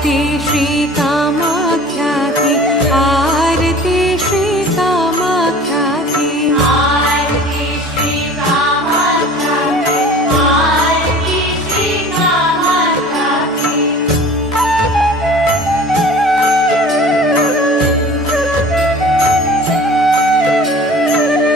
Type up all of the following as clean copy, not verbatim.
आरती श्री कामाख्या की, आरती श्री कामाख्या की, आरती श्री कामाख्या की, आरती श्री कामाख्या की।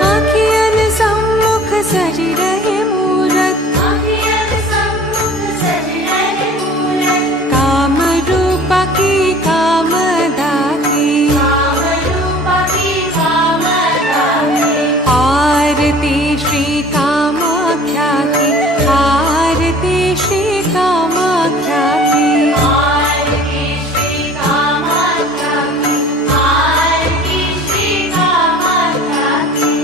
आँखियन सम्मुख सजी रहे मूरत, आँखियन सम्मुख सजी रहे मूरत, काम रूपा की कामदा की, काम रूपा की कामदा की। आरती श्री कामाख्या की, आरती श्री कामाख्या की, आरती श्री कामाख्या की, आरती श्री कामाख्या की।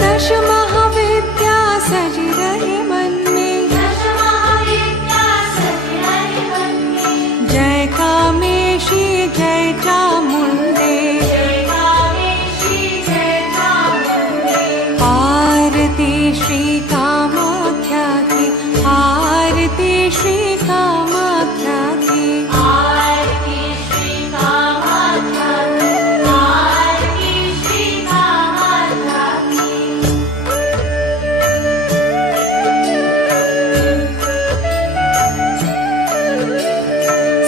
दश महाविद्या सजी रहे मन में, दश महाविद्या सजी रहे मन में, जय कामेशी जय चामुंडे, जय कामेशी जय चामुंडे। आरती श्री कामाख्या की, आरती श्री कामाख्या की, आरती श्री कामाख्या की, आरती श्री कामाख्या की।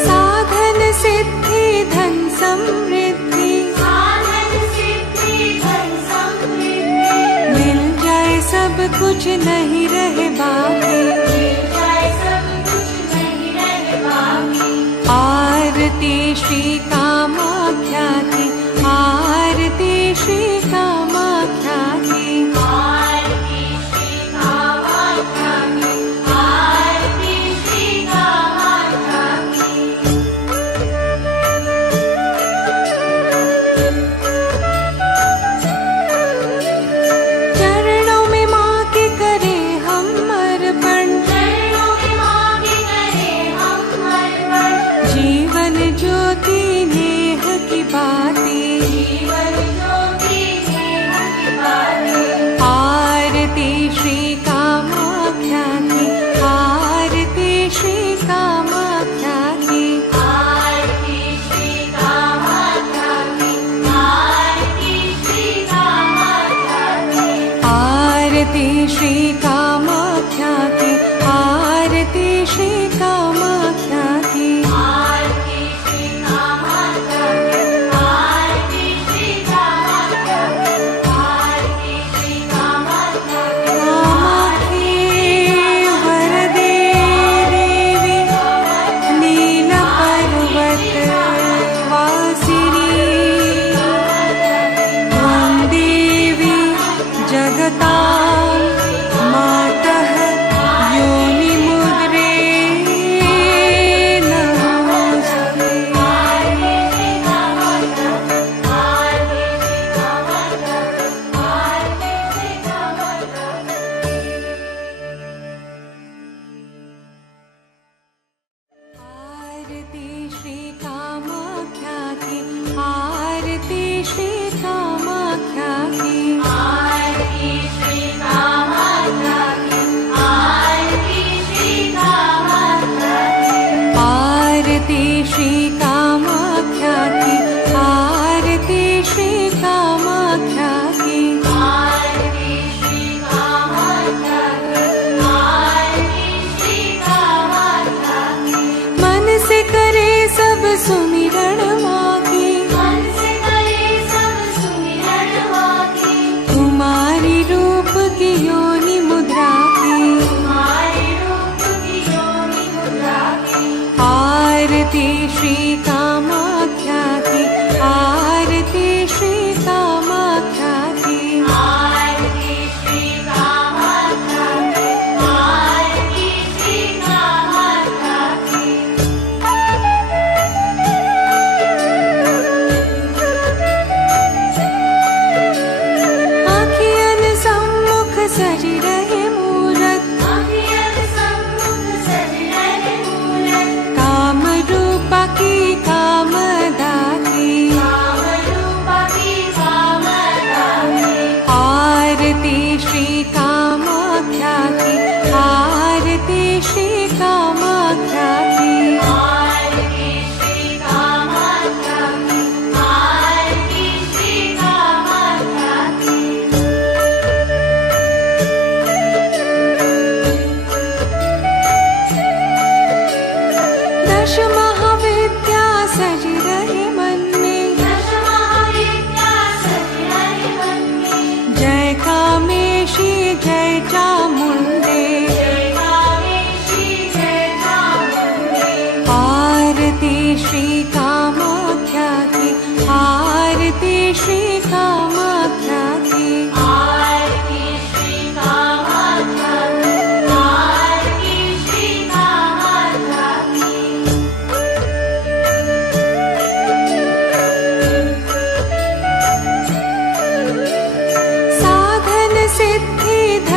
साधन सिद्धि धन समृद्धि, साधन सिद्धि धन समृद्धि, मिल जाए सब कुछ नहीं रहे बाकी, मिल जाए सब कुछ नहीं रहे बाकी। आरती श्री कामाख्या की, आरती श्री कामाख्या की, आरती श्री कामाख्या की, आरती श्री कामाख्या की। चरणों में माँ के करे हम अर्पण, चरणों में माँ के करें हम अर्पण, जीवन ज्योति नेह की बातें, जीवन ज्योति नेह की बातें। आरती श्री कामाख्या की, आरती श्री कामाख्या की, आरती श्री कामाख्या की, आरती श्री कामाख्या की। आरती श्री कामाख्या की, आरती श्री कामाख्या की, आरती श्री कामाख्या की, आरती श्री कामाख्या की, आरती श्री कामाख्या की। कामाख्ये वरदे देवी नीलपर्वत वासिनी, त्वं देवी जगतां मातः योनिमुद्रे नमोऽस्तुते। आरती श्री कामाख्या की, आरती श्री कामाख्या की, आरती श्री कामाख्या की। आरती श्री कामाख्या की, आरती श्री कामाख्या की, आरती श्री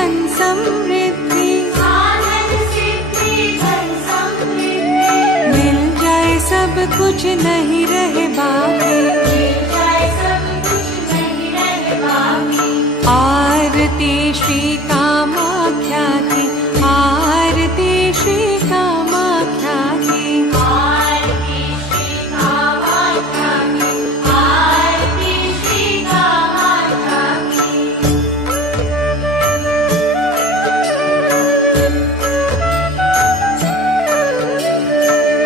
धन समृद्धि, साधन सिद्धि धन समृद्धि, मिल जाए सब कुछ नहीं रहे बाकी, मिल जाए सब कुछ नहीं रहे बाकी। आरती श्री कामाख्या की, आरती श्री कामाख्या की, आरती श्री कामाख्या की, आरती श्री कामाख्या की।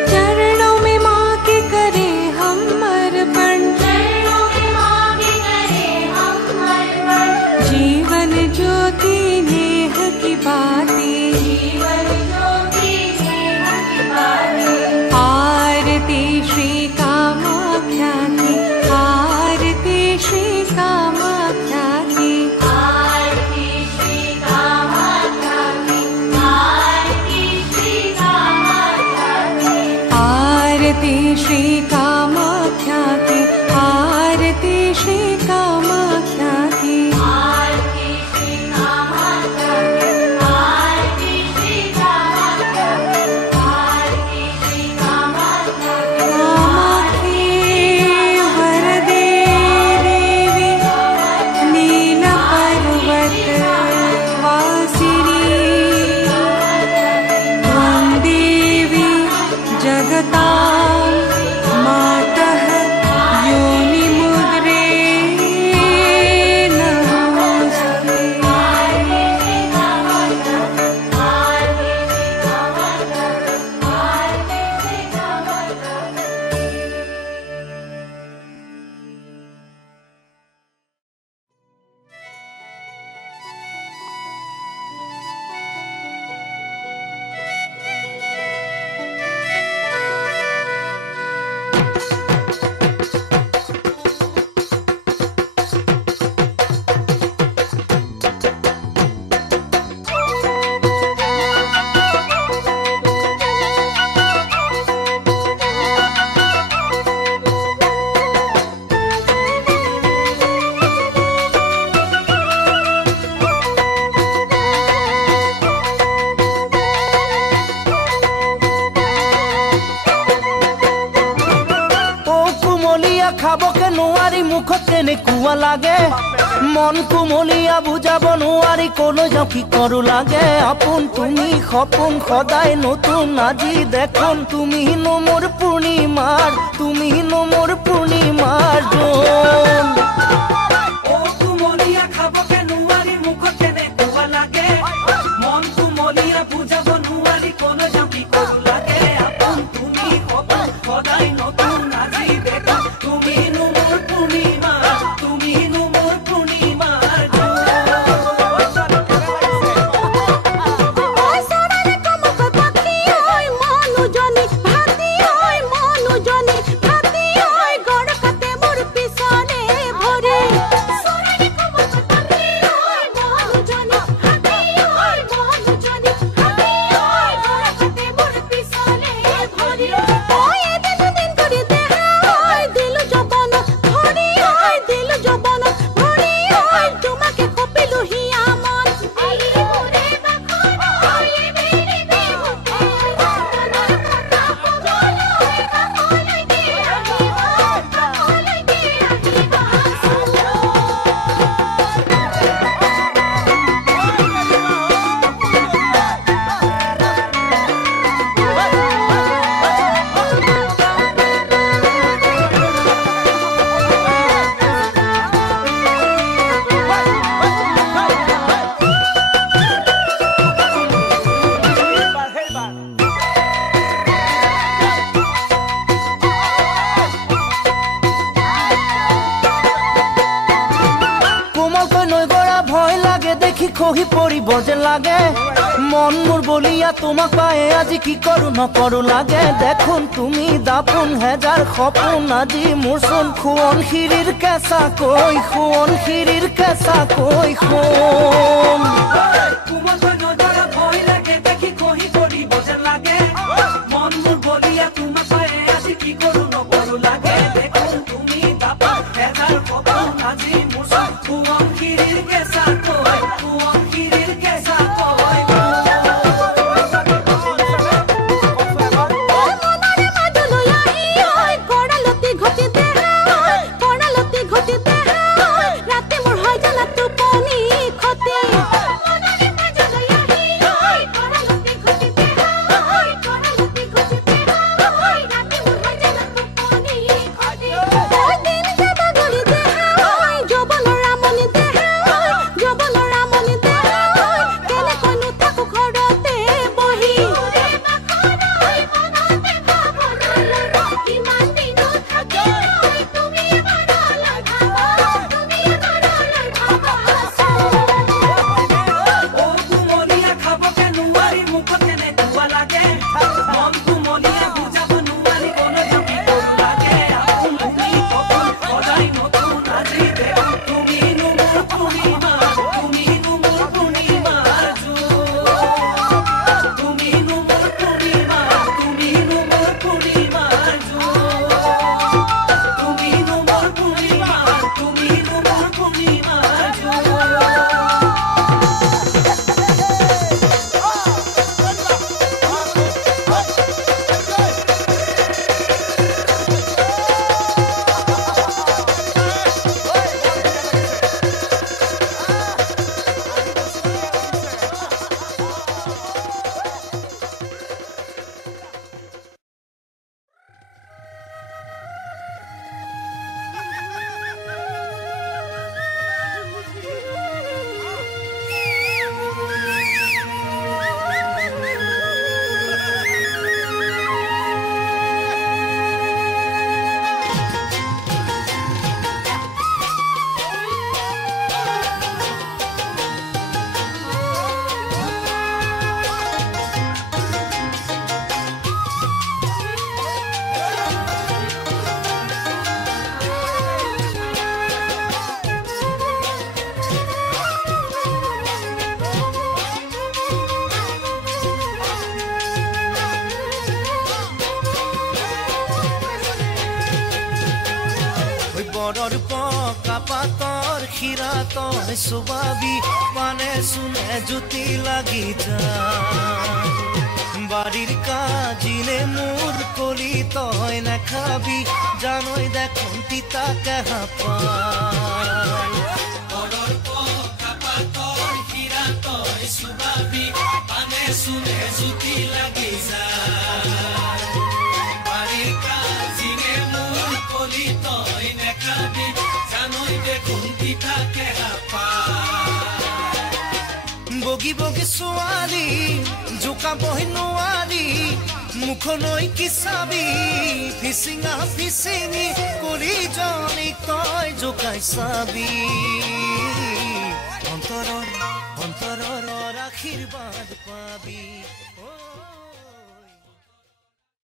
चरणों में माँ के करें हम अर्पण, चरणों में माँ के करें हम अर्पण, जीवन ज्योति नेह की बातें, जीवन ज्योति नेह की बातें। आरती श्री कामाख्या की, आरती श्री कामाख्या की, आरती श्री कामाख्या की, आरती श्री कामाख्या की। आरती श्री कामाख्या की, आरती श्री कामाख्या की, आरती श्री कामाख्या की, आरती श्री कामाख्या की, आरती श्री कामाख्या की। कामाख्ये वरदे देवी नीलपर्वत वासिनी, त्वं देवी जगतां मातः योनिमुद्रे नमोऽस्तुते। খাবকে নোৱাৰি মুখত কেনেকুৱা লাগে, মন কুমলীয়া বুজাব নোৱাৰি কলৈ কি কৰো লাগে। আপোন তুমি সপোন সদায় নতুন, আজি দেখোন তুমিনো মোৰ পূৰ্ণিমাৰ, তুমিনো মোৰ পূৰ্ণিমাৰ জোন। ও কুমলীয়া খাবকে নোৱাৰি মুখত কেনেকুৱা লাগে, মন কুমলীয়া বুজাব নোৱাৰি কলৈ যাওঁ কি কৰো লাগে। আপোন তুমি সপোন সদায় নতুন, আজি দেখোন তুমিনো মোৰ পূৰ্ণিমা, তুমিনো মোৰ পূৰ্ণিমাৰ জোন। খহি পৰিব যে লাগে, মন মোৰ বলিয়া তোমাক পায়ে আজি কি কৰো নকৰো লাগে। দেখোন তুমি দাপোন হেজাৰ সপোন, আজি মোৰ চোন সোৱণশিৰিৰ কেঁচা কৈ, সোৱণশিৰিৰ কেঁচা কৈ সোণ। কুমলকৈ নজৰা ভয় লাগে, দেখি খহি পৰিব যে লাগে, মন মোৰ বলিয়া তোমাক পায়ে আজি কি কৰো নকৰো লাগে। দেখোন তুমি দাপোন হেজাৰ সপোন, আজি মোৰ সোৱণশিৰিৰ কেঁচা কৈ, সোৱণশিৰিৰ কেঁচা ঘৰৰ পকা পাতৰ খিৰা তই চুবাবি মানে চুনে জুতি লাগি যায় বাড়ির কাজিলে মোর কলি তই নাখাবি জানই দেখুন তিতা কেহা পায় ঘৰৰ পকা পাতৰ খিৰা তই চুবাবি মানে চুনে জুতি লাগি যায় বাড়িৰ কাজিলে মোর কলি তই নাখাবি জানই দেখুন তিতা কেহা পায় বগি বগি ছোৱালী জোকাবহি নোৱাৰি মুখলৈ কি চাবি ফিচিঙা ফিচিঙি কৰি জনীক তই জোকাই চাবি অন্তৰৰ আশীৰ্বাদ পাবি